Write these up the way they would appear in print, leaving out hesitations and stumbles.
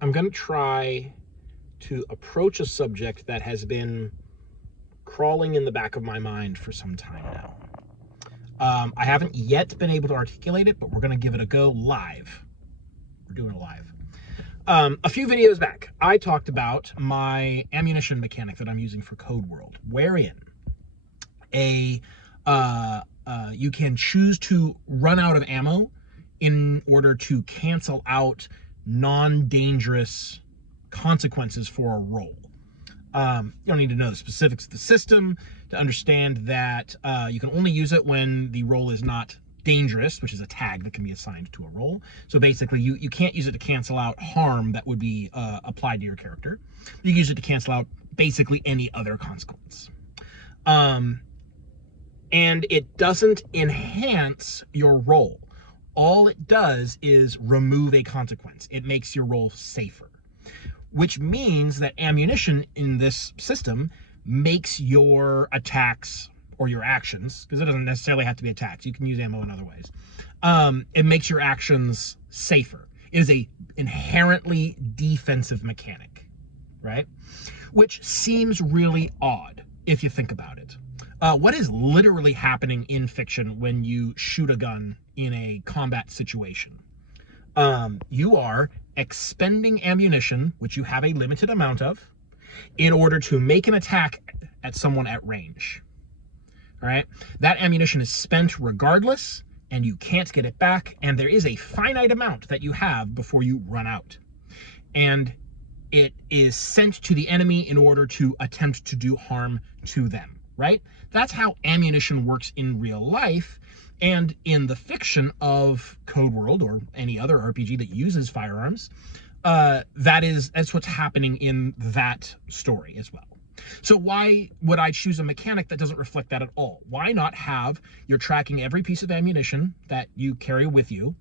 I'm going to try to approach a subject that has been crawling in the back of my mind for some time now. I haven't yet been able to articulate it, but we're going to give it a go live. We're doing it live. A few videos back, I talked about my ammunition mechanic that I'm using for Code World, wherein you can choose to run out of ammo in order to cancel out non-dangerous consequences for a roll. You don't need to know the specifics of the system to understand that you can only use it when the roll is not dangerous, which is a tag that can be assigned to a roll. So basically, you can't use it to cancel out harm that would be applied to your character. You can use it to cancel out basically any other consequence. And it doesn't enhance your roll. All it does is remove a consequence. It makes your roll safer, which means that ammunition in this system makes your attacks or your actions, because it doesn't necessarily have to be attacks, you can use ammo in other ways. It makes your actions safer. It is a inherently defensive mechanic, right? Which seems really odd if you think about it. What is literally happening in fiction when you shoot a gun in a combat situation? You are expending ammunition, which you have a limited amount of, in order to make an attack at someone at range. All right? That ammunition is spent regardless, and you can't get it back, and there is a finite amount that you have before you run out. And it is sent to the enemy in order to attempt to do harm to them, right? That's how ammunition works in real life. And in the fiction of Code World or any other RPG that uses firearms, that's what's happening in that story as well. So why would I choose a mechanic that doesn't reflect that at all? Why not have you're tracking every piece of ammunition that you carry with you,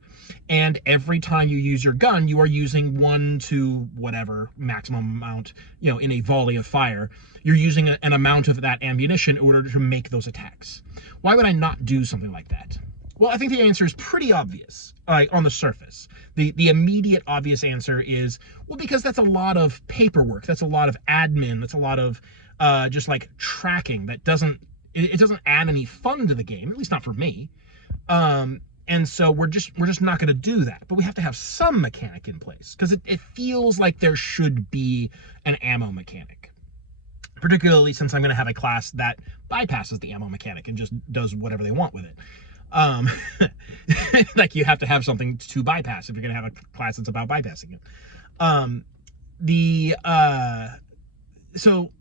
and every time you use your gun, you are using 1 to whatever maximum amount, in a volley of fire, you're using an amount of that ammunition in order to make those attacks. Why would I not do something like that? Well, I think the answer is pretty obvious, on the surface. The immediate obvious answer is, well, because that's a lot of paperwork, that's a lot of admin, that's a lot of just like tracking that doesn't add any fun to the game, at least not for me. And so we're just not going to do that. But we have to have some mechanic in place, because it feels like there should be an ammo mechanic. Particularly since I'm going to have a class that bypasses the ammo mechanic and just does whatever they want with it. Like you have to have something to bypass if you're going to have a class that's about bypassing it. So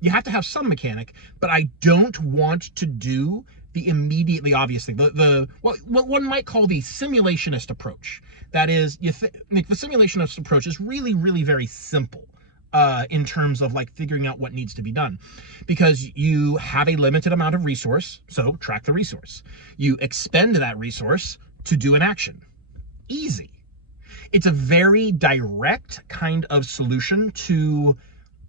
you have to have some mechanic, but I don't want to do the immediately obvious thing, what one might call the simulationist approach. That is, the simulationist approach is really, really very simple. In terms of like figuring out what needs to be done, because you have a limited amount of resource, so track the resource. You expend that resource to do an action. Easy. It's a very direct kind of solution to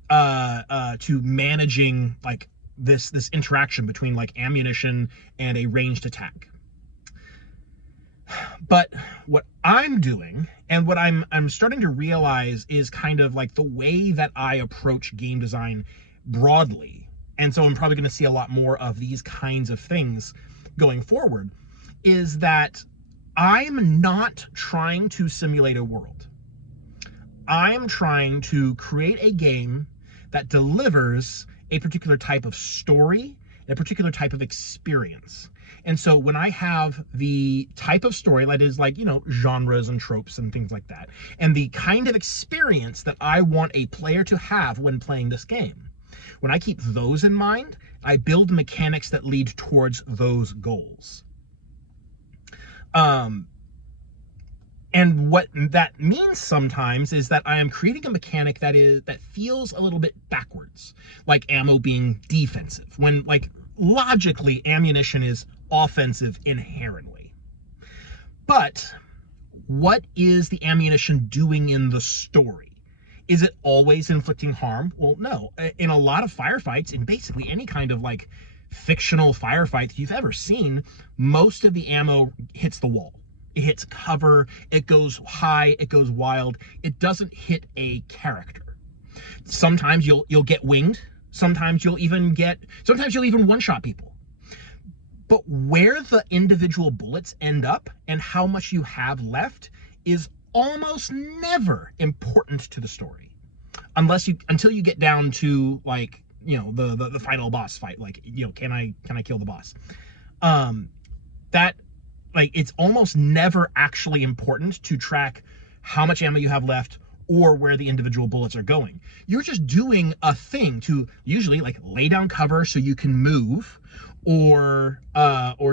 managing like this interaction between like ammunition and a ranged attack. But what I'm doing, and what I'm starting to realize, is kind of like the way that I approach game design broadly. And so I'm probably going to see a lot more of these kinds of things going forward, is that I'm not trying to simulate a world. I'm trying to create a game that delivers a particular type of story, a particular type of experience. And so when I have the type of story that is like, genres and tropes and things like that, and the kind of experience that I want a player to have when playing this game, when I keep those in mind, I build mechanics that lead towards those goals. And what that means sometimes is that I am creating a mechanic that feels a little bit backwards, like ammo being defensive, when like logically ammunition is offensive inherently. But what is the ammunition doing in the story? Is it always inflicting harm? Well, no. In a lot of firefights, in basically any kind of like fictional firefight you've ever seen, most of the ammo hits the wall. it hits cover, it goes high, it goes wild. It doesn't hit a character. Sometimes you'll get winged. Sometimes you'll even one-shot people. But where the individual bullets end up and how much you have left is almost never important to the story. Until you get down to, like, you know, the final boss fight, like, you know, can I kill the boss? That, like, it's almost never actually important to track how much ammo you have left or where the individual bullets are going. You're just doing a thing to usually, like, lay down cover so you can move, or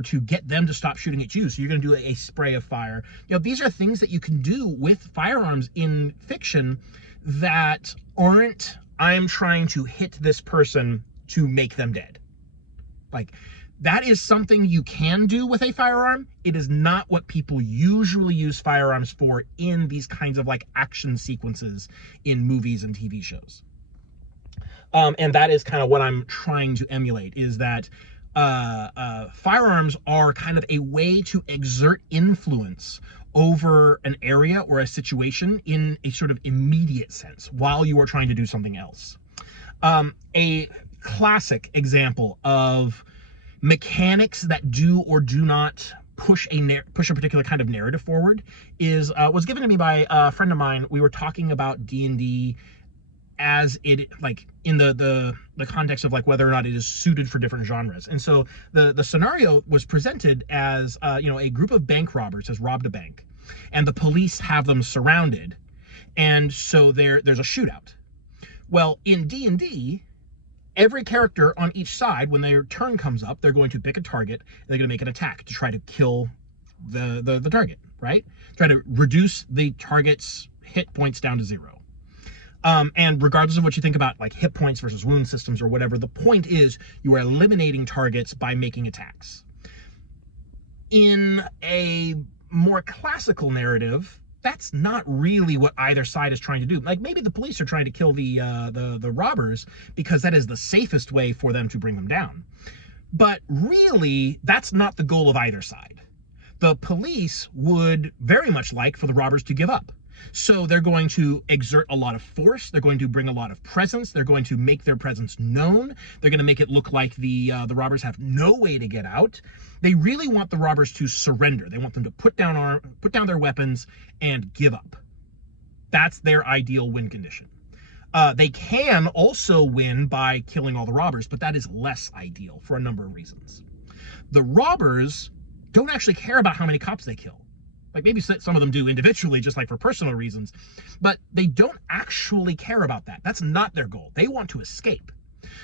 to get them to stop shooting at you. So you're going to do a spray of fire. You know, these are things that you can do with firearms in fiction that aren't, I'm trying to hit this person to make them dead. Like, that is something you can do with a firearm. It is not what people usually use firearms for in these kinds of, like, action sequences in movies and TV shows. And that is kind of what I'm trying to emulate, is that firearms are kind of a way to exert influence over an area or a situation in a sort of immediate sense while you are trying to do something else. A classic example of mechanics that do or do not push a particular kind of narrative forward was given to me by a friend of mine. We were talking about D&D as it, like, in the context of, like, whether or not it is suited for different genres. And so the scenario was presented as you know, a group of bank robbers has robbed a bank, and the police have them surrounded, and so there's a shootout. Well, in D&D, every character on each side, when their turn comes up, they're going to pick a target, and they're going to make an attack to try to kill the target, right? Try to reduce the target's hit points down to 0. And regardless of what you think about, like, hit points versus wound systems or whatever, the point is you are eliminating targets by making attacks. In a more classical narrative, that's not really what either side is trying to do. Like, maybe the police are trying to kill the robbers because that is the safest way for them to bring them down. But really, that's not the goal of either side. The police would very much like for the robbers to give up. So they're going to exert a lot of force. They're going to bring a lot of presence. They're going to make their presence known. They're going to make it look like the robbers have no way to get out. They really want the robbers to surrender. They want them to put down their weapons and give up. That's their ideal win condition. They can also win by killing all the robbers, but that is less ideal for a number of reasons. The robbers don't actually care about how many cops they kill. Like, maybe some of them do individually, just like for personal reasons, but they don't actually care about that. That's not their goal. They want to escape.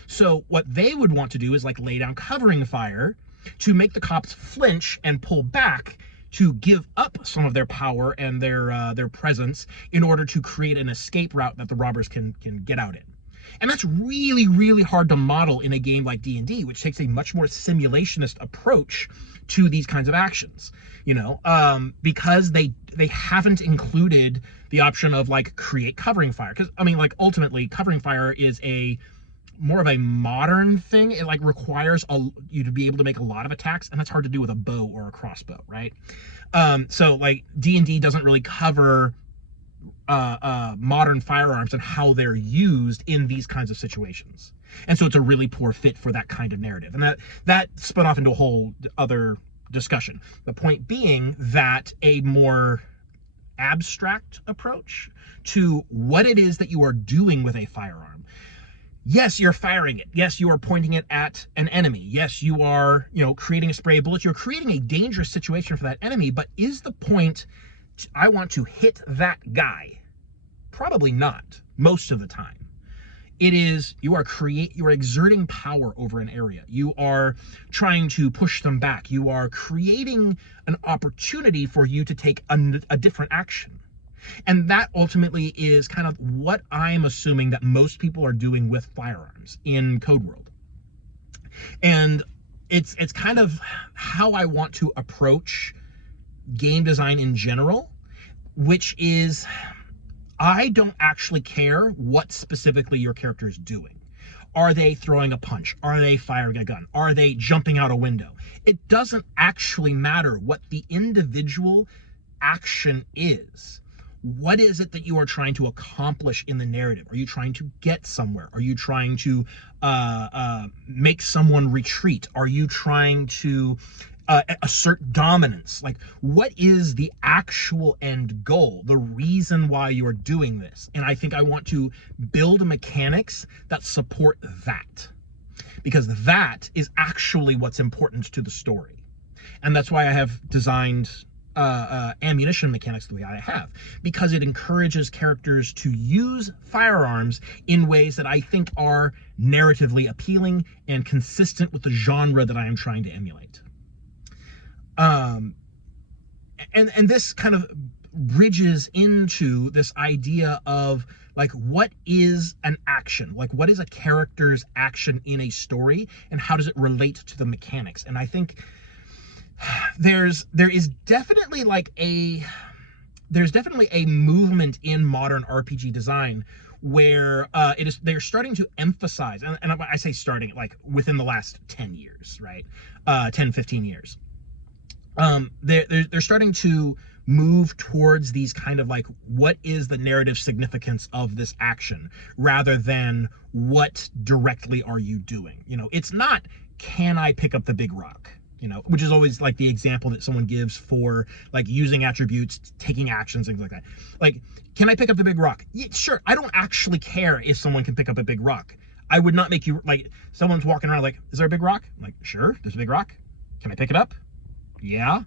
So what they would want to do is, like, lay down covering fire to make the cops flinch and pull back, to give up some of their power and their presence in order to create an escape route that the robbers can get out in. And that's really, really hard to model in a game like D&D, which takes a much more simulationist approach to these kinds of actions, you know, because they haven't included the option of, like, create covering fire. Because, I mean, like, ultimately, covering fire is more of a modern thing. It, like, requires you to be able to make a lot of attacks, and that's hard to do with a bow or a crossbow, right? So, like, D&D doesn't really cover modern firearms and how they're used in these kinds of situations. And so it's a really poor fit for that kind of narrative. And that spun off into a whole other discussion. The point being that a more abstract approach to what it is that you are doing with a firearm. Yes, you're firing it. Yes, you are pointing it at an enemy. Yes, you are, you know, creating a spray of bullets. You're creating a dangerous situation for that enemy. But is the point, I want to hit that guy? Probably not, most of the time. It is, you are exerting power over an area. You are trying to push them back. You are creating an opportunity for you to take a different action. And that ultimately is kind of what I'm assuming that most people are doing with firearms in Code World. And it's kind of how I want to approach game design in general, which is, I don't actually care what specifically your character is doing. Are they throwing a punch? Are they firing a gun? Are they jumping out a window? It doesn't actually matter what the individual action is. What is it that you are trying to accomplish in the narrative? Are you trying to get somewhere? Are you trying to make someone retreat? Are you trying to assert dominance? Like, what is the actual end goal, the reason why you are doing this? And I think I want to build mechanics that support that, because that is actually what's important to the story. And that's why I have designed ammunition mechanics the way I have, because it encourages characters to use firearms in ways that I think are narratively appealing and consistent with the genre that I am trying to emulate. And this kind of bridges into this idea of like, what is an action? Like, what is a character's action in a story, and how does it relate to the mechanics? And I think there is definitely like there's definitely a movement in modern RPG design where they're starting to emphasize, and I say starting like within the last 10 years, right? 10, 15 years. They're starting to move towards these kind of like, what is the narrative significance of this action, rather than what directly are you doing? You know, it's not, can I pick up the big rock? You know, which is always like the example that someone gives for like using attributes, taking actions, things like that. Like, can I pick up the big rock? Yeah, sure. I don't actually care if someone can pick up a big rock. I would not make you, like, someone's walking around like, is there a big rock? I'm like, sure, there's a big rock. Can I pick it up? Yeah.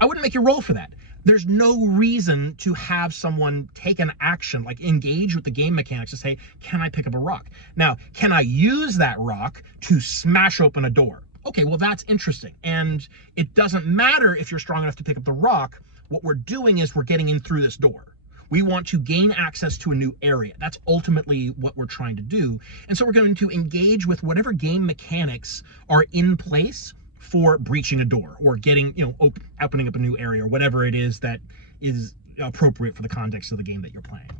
I wouldn't make you roll for that. There's no reason to have someone take an action, like engage with the game mechanics to say, can I pick up a rock? Now, can I use that rock to smash open a door? Okay, well, that's interesting. And it doesn't matter if you're strong enough to pick up the rock. What we're doing is we're getting in through this door. We want to gain access to a new area. That's ultimately what we're trying to do. And so we're going to engage with whatever game mechanics are in place for breaching a door or getting, you know, opening up a new area, or whatever it is that is appropriate for the context of the game that you're playing.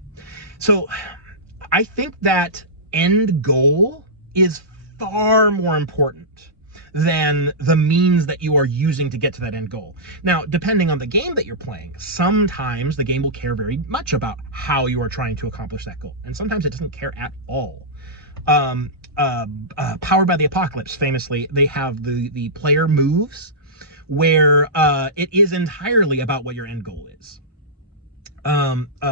So I think that end goal is far more important than the means that you are using to get to that end goal. Now, depending on the game that you're playing, sometimes the game will care very much about how you are trying to accomplish that goal, and sometimes it doesn't care at all. Powered by the Apocalypse, famously, they have the player moves where it is entirely about what your end goal is.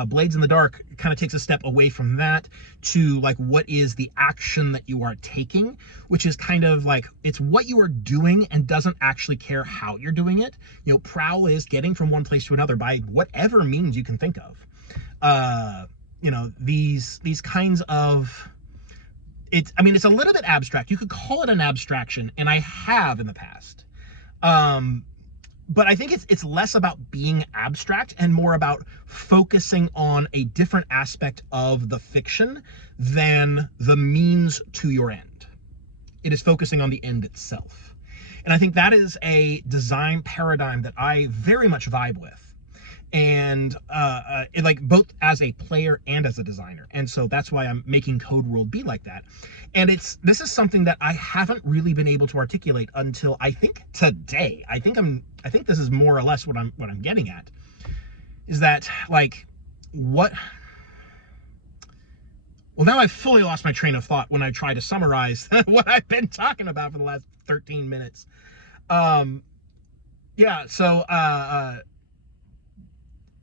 Blades in the Dark kind of takes a step away from that to like, what is the action that you are taking, which is kind of like, it's what you are doing and doesn't actually care how you're doing it. You know, Prowl is getting from one place to another by whatever means you can think of. You know, these kinds of, it's a little bit abstract. You could call it an abstraction, and I have in the past. But I think it's less about being abstract and more about focusing on a different aspect of the fiction than the means to your end. It is focusing on the end itself. And I think that is a design paradigm that I very much vibe with. And like, both as a player and as a designer. And so that's why I'm making Code World be like that. And this is something that I haven't really been able to articulate until I think today. I think this is more or less what I'm getting at, is that like, well, now I've fully lost my train of thought when I try to summarize what I've been talking about for the last 13 minutes. Yeah, so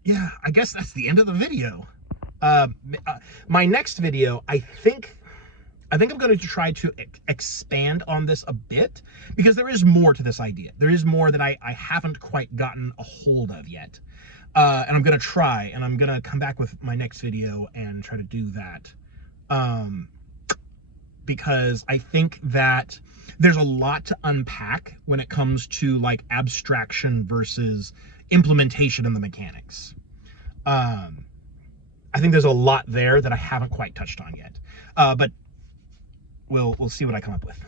yeah, I guess that's the end of the video. My next video, I think I'm going to try to expand on this a bit, because there is more to this idea. There is more that I haven't quite gotten a hold of yet. And I'm going to try, and I'm going to come back with my next video and try to do that. Because I think that there's a lot to unpack when it comes to like abstraction versus implementation in the mechanics. I think there's a lot there that I haven't quite touched on yet. But we'll see what I come up with.